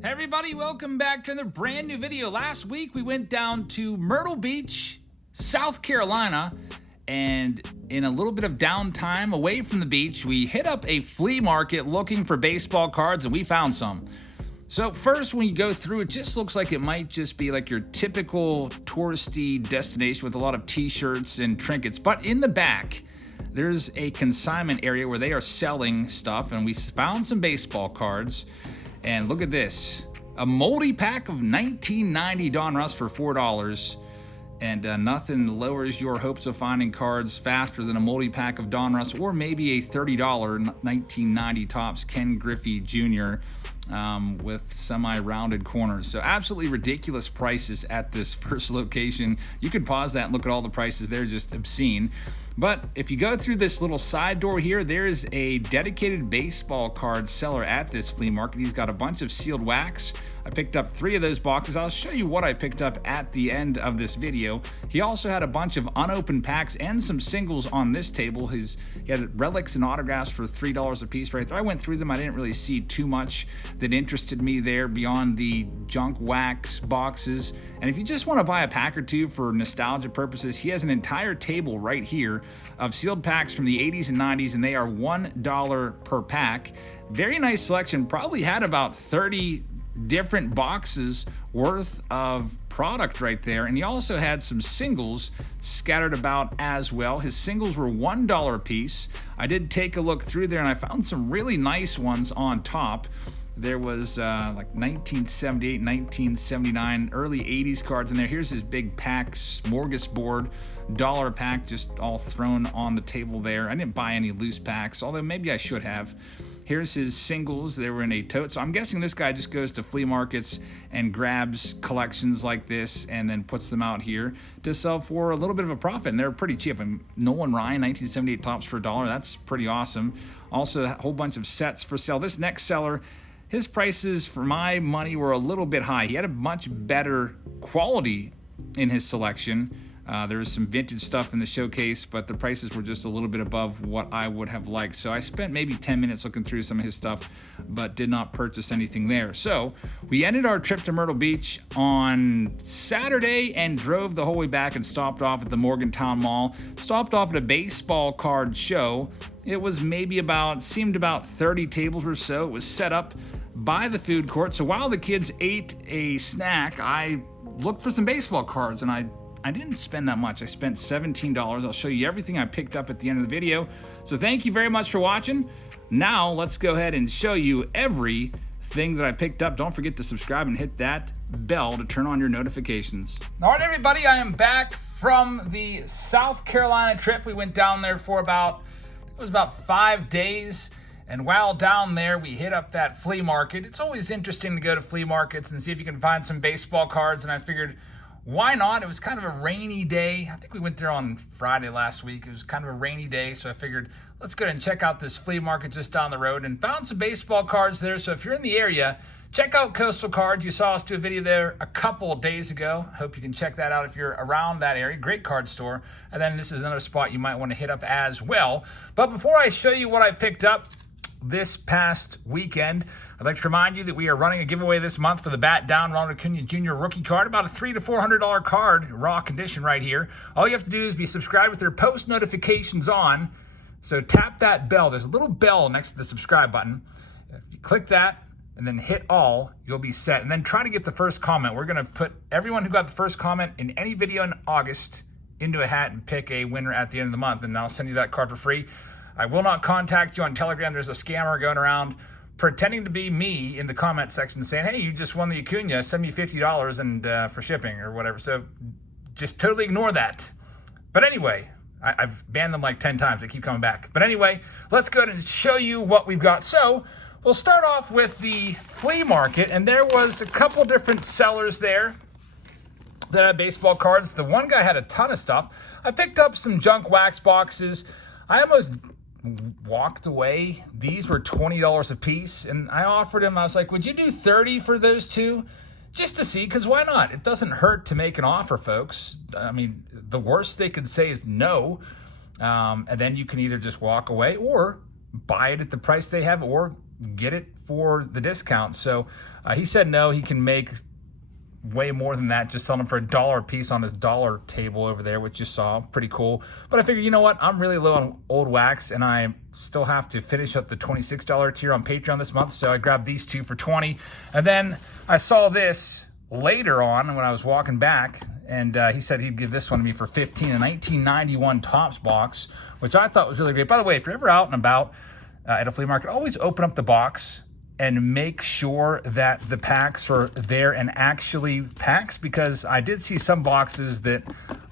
Hey everybody, welcome back to another brand new video. Last week we went down to Myrtle Beach, South Carolina, and in a little bit of downtime away from the beach, we hit up a flea market looking for baseball cards, and we found some. So first, when you go through, it just looks like it might just be like your typical touristy destination with a lot of t-shirts and trinkets, but in the back, there's a consignment area where they are selling stuff, and we found some baseball cards. And look at this, a moldy pack of 1990 Donruss for $4. And nothing lowers your hopes of finding cards faster than a moldy pack of Donruss, or maybe a $30 1990 Topps Ken Griffey Jr. With semi-rounded corners. So absolutely ridiculous prices at this first location. You could pause that and look at all the prices. They're just obscene. But if you go through this little side door here, there is a dedicated baseball card seller at this flea market. He's got a bunch of sealed wax. I picked up 3 of those boxes. I'll show you what I picked up at the end of this video. He also had a bunch of unopened packs and some singles on this table. He had relics and autographs for $3 a piece right there. I went through them. I didn't really see too much that interested me there beyond the junk wax boxes. And if you just want to buy a pack or two for nostalgia purposes, he has an entire table right here of sealed packs from the 80s and 90s, and they are $1 per pack. Very nice selection. Probably had about 30 different boxes worth of product right there. And he also had some singles scattered about as well. His singles were $1 a piece. I did take a look through there and I found some really nice ones on top. There was like 1978, 1979, early 80s cards in there. Here's his big pack, smorgasbord, $1 pack, just all thrown on the table there. I didn't buy any loose packs, although maybe I should have. Here's his singles. They were in a tote. So I'm guessing this guy just goes to flea markets and grabs collections like this and then puts them out here to sell for a little bit of a profit. And they're pretty cheap. I mean, Nolan Ryan, 1978 Topps for $1. That's pretty awesome. Also, a whole bunch of sets for sale. This next seller, his prices for my money were a little bit high. He had a much better quality in his selection. There was some vintage stuff in the showcase, but the prices were just a little bit above what I would have liked. So I spent maybe 10 minutes looking through some of his stuff, but did not purchase anything there. So we ended our trip to Myrtle Beach on Saturday and drove the whole way back and stopped off at the Morgantown Mall. Stopped off at a baseball card show. It was seemed about 30 tables or so. It was set up by the food court. So while the kids ate a snack, I looked for some baseball cards, and I didn't spend that much. I spent $17. I'll show you everything I picked up at the end of the video. So thank you very much for watching. Now let's go ahead and show you everything that I picked up. Don't forget to subscribe and hit that bell to turn on your notifications. All right, everybody, I am back from the South Carolina trip. We went down there for about 5 days. And while down there, we hit up that flea market. It's always interesting to go to flea markets and see if you can find some baseball cards. And I figured, why not? It was kind of a rainy day. I think we went there on Friday last week. It was kind of a rainy day, so I figured let's go ahead and check out this flea market just down the road, and found some baseball cards there. So if you're in the area, check out Coastal Cards. You saw us do a video there a couple of days ago. I hope you can check that out if you're around that area. Great card store. And then this is another spot you might want to hit up as well. But before I show you what I picked up this past weekend, I'd like to remind you that we are running a giveaway this month for the Bat Down Ronald Acuna Jr. rookie card, about a $300 to $400 card, raw condition right here. All you have to do is be subscribed with your post notifications on. So tap that bell. There's a little bell next to the subscribe button. If you click that and then hit all, you'll be set. And then try to get the first comment. We're going to put everyone who got the first comment in any video in August into a hat and pick a winner at the end of the month. And I'll send you that card for free. I will not contact you on Telegram. There's a scammer going around pretending to be me in the comment section saying, hey, you just won the Acuna, send me $50 and for shipping or whatever. So just totally ignore that. But anyway, I've banned them like 10 times. They keep coming back. But anyway, let's go ahead and show you what we've got. So we'll start off with the flea market, and there was a couple different sellers there that had baseball cards. The one guy had a ton of stuff. I picked up some junk wax boxes. I almost walked away. These were $20 a piece, and I offered him, I was like, would you do $30 for those two? Just to see, because why not? It doesn't hurt to make an offer, folks. I mean, the worst they could say is no, and then you can either just walk away or buy it at the price they have, or get it for the discount. So he said no, he can make way more than that, just selling them for $1 a piece on his dollar table over there, which you saw. Pretty cool. But I figured, you know what, I'm really low on old wax, and I still have to finish up the $26 tier on Patreon this month, so I grabbed these two for $20. And then I saw this later on when I was walking back, and he said he'd give this one to me for $15, a 1991 Topps box, which I thought was really great. By the way, if you're ever out and about at a flea market, always open up the box and make sure that the packs are there and actually packs, because I did see some boxes that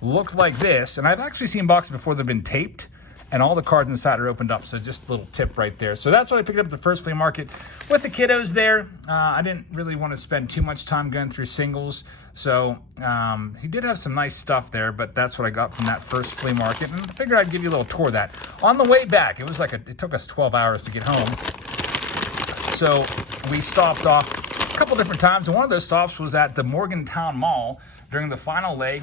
looked like this, and I've actually seen boxes before that have been taped and all the cards inside are opened up. So just a little tip right there. So that's what I picked up at the first flea market with the kiddos there. I didn't really want to spend too much time going through singles, so he did have some nice stuff there, but that's what I got from that first flea market, and I figured I'd give you a little tour of that. On the way back, it was like it took us 12 hours to get home. So we stopped off a couple different times, and one of those stops was at the Morgantown Mall during the final leg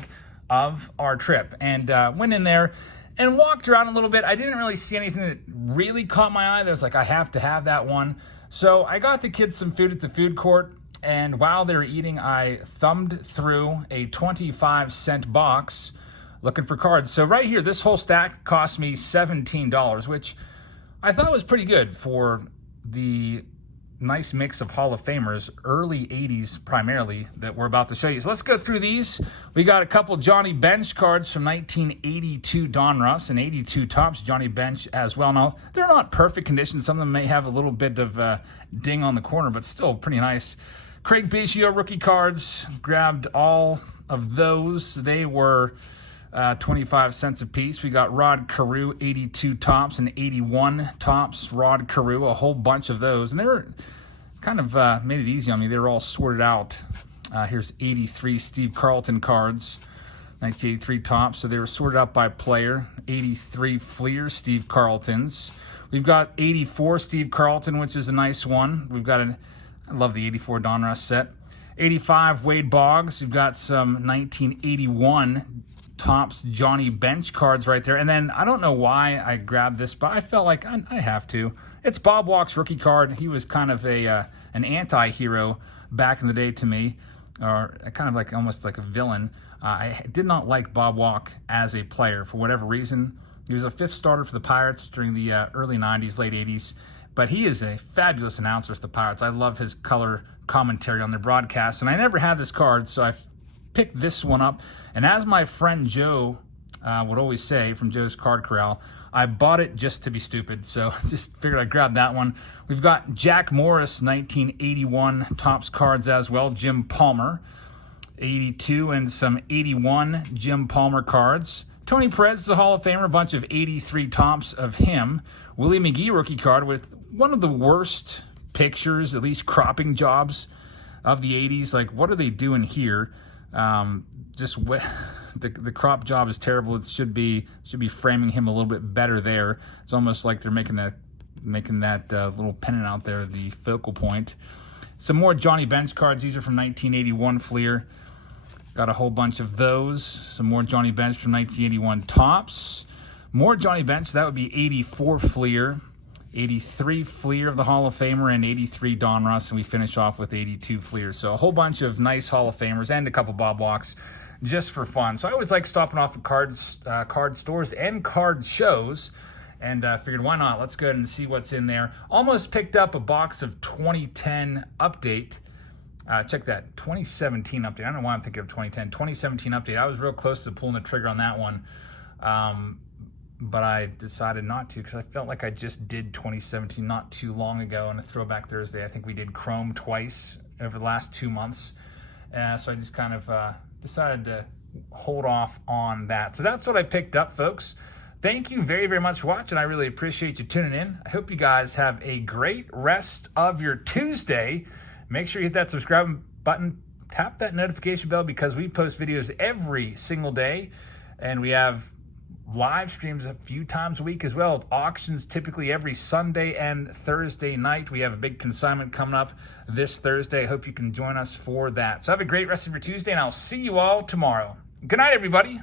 of our trip, and went in there and walked around a little bit. I didn't really see anything that really caught my eye. There's like, I have to have that one. So I got the kids some food at the food court, and while they were eating, I thumbed through a 25-cent box looking for cards. So right here, this whole stack cost me $17, which I thought was pretty good for the nice mix of Hall of Famers, early 80s primarily, that we're about to show you. So let's go through these. We got a couple Johnny Bench cards from 1982 Donruss and 82 Topps Johnny Bench as well. Now, they're not perfect condition. Some of them may have a little bit of ding on the corner, but still pretty nice. Craig Biggio rookie cards, grabbed all of those. They were 25 cents a piece. We got Rod Carew, 82 Topps and 81 Topps Rod Carew, a whole bunch of those. And they were kind of made it easy on me. They were all sorted out. Here's 83 Steve Carlton cards, 1983 Topps. So they were sorted out by player. 83 Flea Steve Carltons. We've got 84 Steve Carlton, which is a nice one. We've got I love the 84 Donruss set. 85 Wade Boggs. We've got some 1981 Topps Johnny Bench cards right there. And then I don't know why I grabbed this, but I felt like I have to. It's Bob Walk's rookie card. He was kind of an anti-hero back in the day to me, or kind of like almost like a villain. I did not like Bob Walk as a player for whatever reason. He was a fifth starter for the Pirates during the early 90s, late 80s. But he is a fabulous announcer for the Pirates. I love his color commentary on their broadcasts. And I never had this card, so I picked this one up. And as my friend Joe would always say from Joe's Card Corral, I bought it just to be stupid. So just figured I'd grab that one. We've got Jack Morris, 1981 Topps cards as well. Jim Palmer, 82, and some 81 Jim Palmer cards. Tony Perez is a Hall of Famer, a bunch of 83 Topps of him. Willie McGee rookie card with one of the worst pictures, at least cropping jobs of the 80s. Like, what are they doing here? The crop job is terrible. It should be framing him a little bit better there. It's almost like they're making that little pennant out there the focal point. Some more Johnny Bench cards. These are from 1981 Fleer. Got a whole bunch of those. Some more Johnny Bench from 1981 Topps. More Johnny Bench. That would be 84 Fleer. 83 Fleer of the Hall of Famer, and 83 Donruss, and we finish off with 82 Fleer. So a whole bunch of nice Hall of Famers and a couple Bob Walks just for fun. So I always like stopping off at card stores and card shows, and figured why not? Let's go ahead and see what's in there. Almost picked up a box of 2010 Update. Check that, 2017 Update. I don't know why I'm thinking of 2010. 2017 Update. I was real close to pulling the trigger on that one. But I decided not to because I felt like I just did 2017 not too long ago on a Throwback Thursday. I think we did Chrome twice over the last 2 months. So I just kind of decided to hold off on that. So that's what I picked up, folks. Thank you very, very much for watching. I really appreciate you tuning in. I hope you guys have a great rest of your Tuesday. Make sure you hit that subscribe button. Tap that notification bell because we post videos every single day. And we have live streams a few times a week as well. Auctions typically every Sunday and Thursday night. We have a big consignment coming up this Thursday. I hope you can join us for that. So have a great rest of your Tuesday, and I'll see you all tomorrow. Good night, everybody.